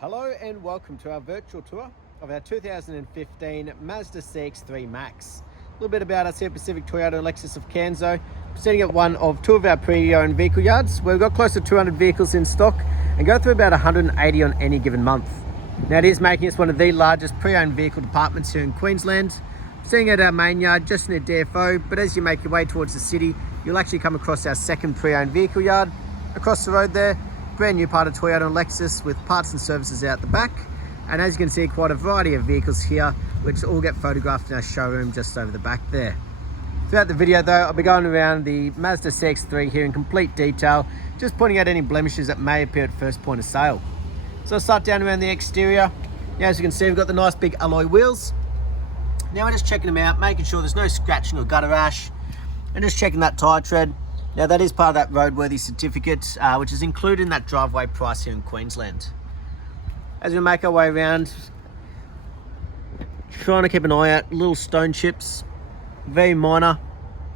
Hello and welcome to our virtual tour of our 2015 Mazda CX-3 Maxx. A little bit about us here at Pacific Toyota and Lexus of Canso, sitting at one of two of our pre-owned vehicle yards where we've got close to 200 vehicles in stock and go through about 180 on any given month. Now it is making us one of the largest pre-owned vehicle departments here in Queensland. Sitting at our main yard just near DFO, but as you make your way towards the city, you'll actually come across our second pre-owned vehicle yard across the road there. Brand new part of Toyota and Lexus with parts and services out the back. And as you can see, quite a variety of vehicles here, which all get photographed in our showroom just over the back there. Throughout the video though, I'll be going around the Mazda CX-3 here in complete detail, just pointing out any blemishes that may appear at first point of sale. So I'll start down around the exterior. Now as you can see, we've got the nice big alloy wheels. Now we're just checking them out, making sure there's no scratching or gutter rash, and just checking that tyre tread. Now that is part of that roadworthy certificate, which is included in that driveway price here in Queensland. As we make our way around, trying to keep an eye out, little stone chips, very minor,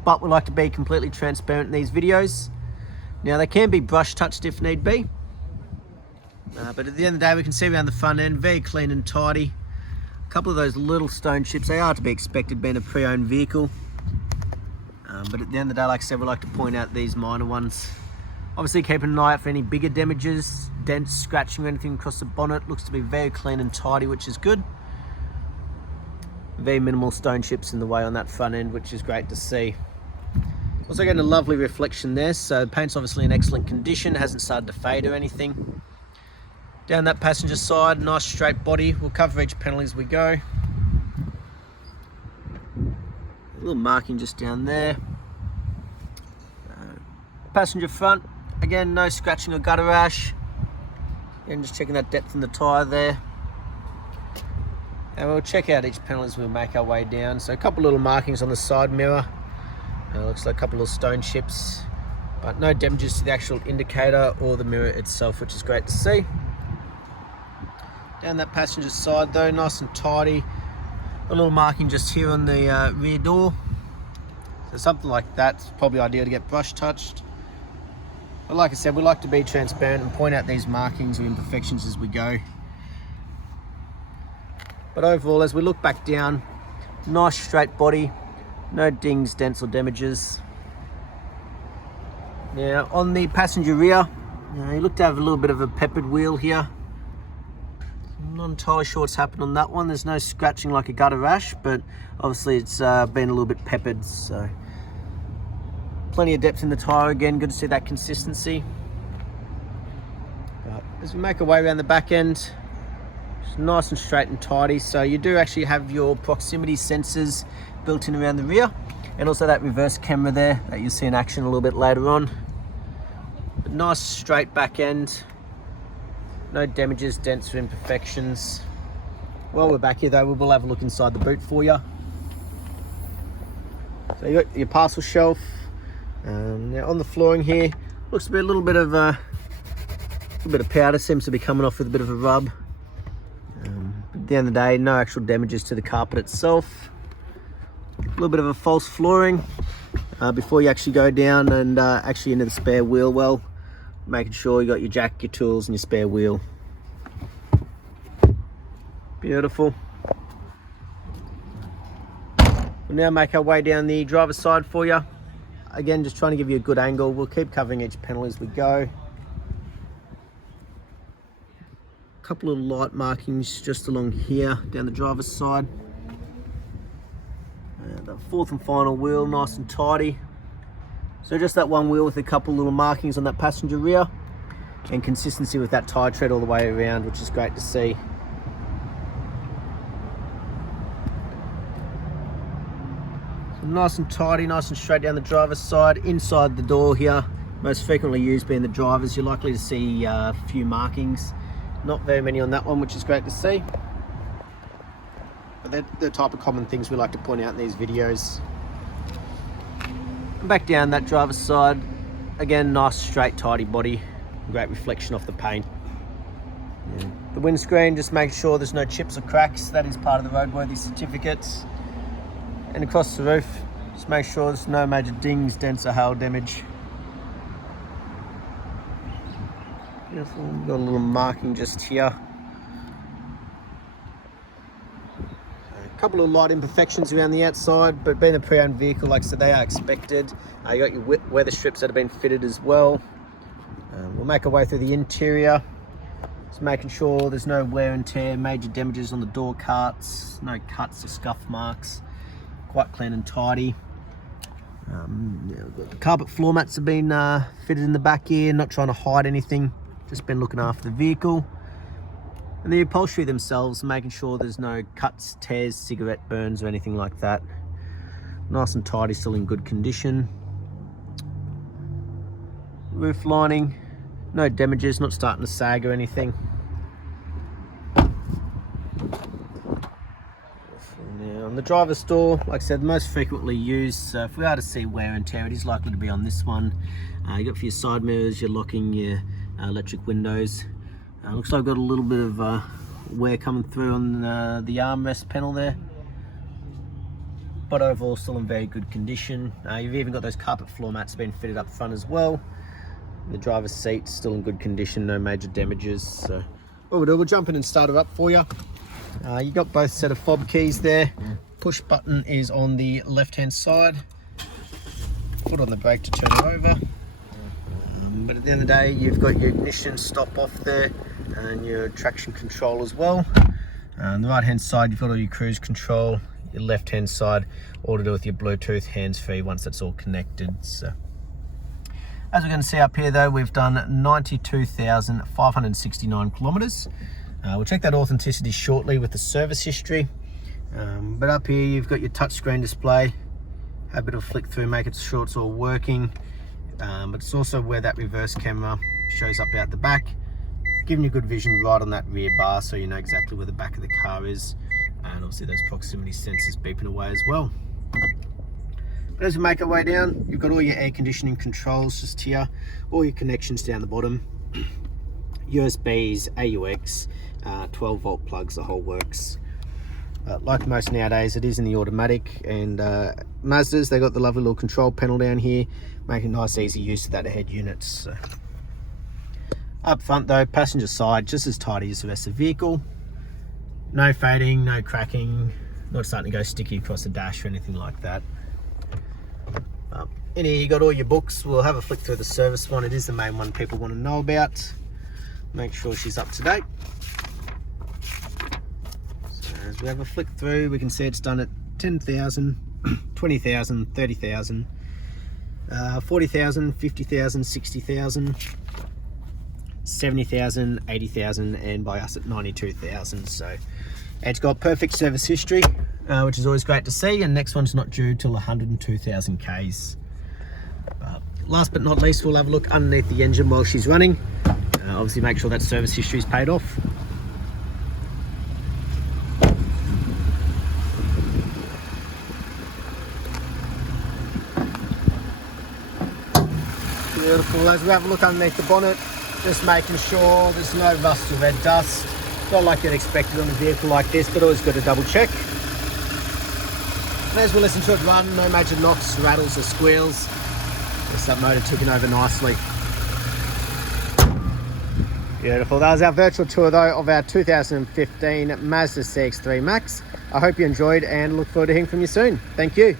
but we like to be completely transparent in these videos. Now they can be brush touched if need be, but at the end of the day we can see around the front end, very clean and tidy. A couple of those little stone chips, they are to be expected being a pre-owned vehicle. But at the end of the day, like I said, we like to point out these minor ones. Obviously keeping an eye out for any bigger damages, dents, scratching or anything across the bonnet. Looks to be very clean and tidy, which is good. Very minimal stone chips in the way on that front end, which is great to see. Also getting a lovely reflection there, so the paint's obviously in excellent condition, hasn't started to fade or anything. Down that passenger side, nice straight body. We'll cover each panel as we go. A little marking just down there. Passenger front, again, no scratching or gutter rash. Again, just checking that depth in the tyre there. And we'll check out each panel as we make our way down. So a couple little markings on the side mirror. Looks like a couple of stone chips, but no damages to the actual indicator or the mirror itself, which is great to see. Down that passenger side though, nice and tidy. A little marking just here on the rear door. So something like that's probably ideal to get brush touched. But like I said, we like to be transparent and point out these markings or imperfections as we go. But overall, as we look back down, nice straight body, no dings, dents or damages. Now on the passenger rear, you look to have a little bit of a peppered wheel here. I'm not entirely sure what's happened on that one. There's no scratching like a gutter rash, but obviously it's been a little bit peppered, so plenty of depth in the tyre again, good to see that consistency. But as we make our way around the back end, it's nice and straight and tidy. So you do actually have your proximity sensors built in around the rear, and also that reverse camera there that you'll see in action a little bit later on. But nice straight back end, no damages, dents or imperfections. While we're back here though, we will have a look inside the boot for you. So you got your parcel shelf. Now on the flooring here, looks to be a little bit of powder, seems to be coming off with a bit of a rub. At the end of the day, no actual damages to the carpet itself. A little bit of a false flooring before you actually go down and actually into the spare wheel well, making sure you got your jack, your tools and your spare wheel. Beautiful. We'll now make our way down the driver's side for you. Again, just trying to give you a good angle. We'll keep covering each panel as we go. A couple of light markings just along here, down the driver's side. The fourth and final wheel, nice and tidy. So just that one wheel with a couple little markings on that passenger rear, and consistency with that tyre tread all the way around, which is great to see. Nice and tidy, nice and straight down the driver's side. Inside the door here, most frequently used being the driver's, you're likely to see a few markings. Not very many on that one, which is great to see. But they're the type of common things we like to point out in these videos. And back down that driver's side, again, nice straight tidy body, great reflection off the paint. The windscreen, just make sure there's no chips or cracks. That is part of the roadworthy certificates. And across the roof, just make sure there's no major dings, dents or hail damage. Beautiful. Got a little marking just here couple of light imperfections around the outside, but being a pre-owned vehicle, like I said, they are expected. You got your weather strips that have been fitted as well. We'll make our way through the interior, just making sure there's no wear and tear, major damages on the door carts, no cuts or scuff marks, quite clean and tidy. The carpet floor mats have been fitted in the back here, not trying to hide anything, just been looking after the vehicle. And the upholstery themselves, making sure there's no cuts, tears, cigarette burns or anything like that. Nice and tidy, still in good condition. Roof lining, no damages, not starting to sag or anything. Now on the driver's door, like I said, the most frequently used, so if we are to see wear and tear, it is likely to be on this one. You got for your side mirrors, your locking, your electric windows. Looks like I've got a little bit of wear coming through on the armrest panel there, but overall still in very good condition. You've even got those carpet floor mats being fitted up front as well. The driver's seat still in good condition, no major damages. So what we'll do, we'll jump in and start it up for you. You got both set of fob keys there. Push button is on the left hand side. Foot on the brake to turn it over. But at the end of the day, you've got your ignition stop off there and your traction control as well. On the right hand side, you've got all your cruise control. Your left hand side, all to do with your Bluetooth hands-free once that's all connected. So as we're going to see up here though, we've done 92,569 kilometers. We'll check that authenticity shortly with the service history. But up here, you've got your touchscreen display. Have a bit of flick through, making sure it's all working. But it's also where that reverse camera shows up out the back, giving you good vision right on that rear bar, so you know exactly where the back of the car is, and obviously those proximity sensors beeping away as well. But as we make our way down, you've got all your air conditioning controls just here, all your connections down the bottom, USBs, AUX, 12 volt plugs, the whole works. Like most nowadays, it is in the automatic, and Mazdas, they got the lovely little control panel down here, making nice easy use of that head units. So. Up front though, passenger side, just as tidy as the rest of the vehicle. No fading, no cracking, not starting to go sticky across the dash or anything like that. In here you got all your books. We'll have a flick through the service one. It is the main one people want to know about. Make sure she's up to date. As we have a flick through, we can see it's done at 10,000, 20,000, 30,000, 40,000, 50,000, 60,000, 70,000, 80,000, and by us at 92,000. So it's got perfect service history, which is always great to see. And next one's not due till 102,000 Ks. Last but not least, we'll have a look underneath the engine while she's running. Obviously make sure that service history is paid off. Beautiful. As we have a look underneath the bonnet, just making sure there's no rust or red dust. Not like you'd expect it on a vehicle like this, but always got to double check. And as we listen to it run, no major knocks, rattles or squeals. Just that motor ticking over nicely. Beautiful. That was our virtual tour though of our 2015 Mazda CX-3 Maxx. I hope you enjoyed and look forward to hearing from you soon. Thank you.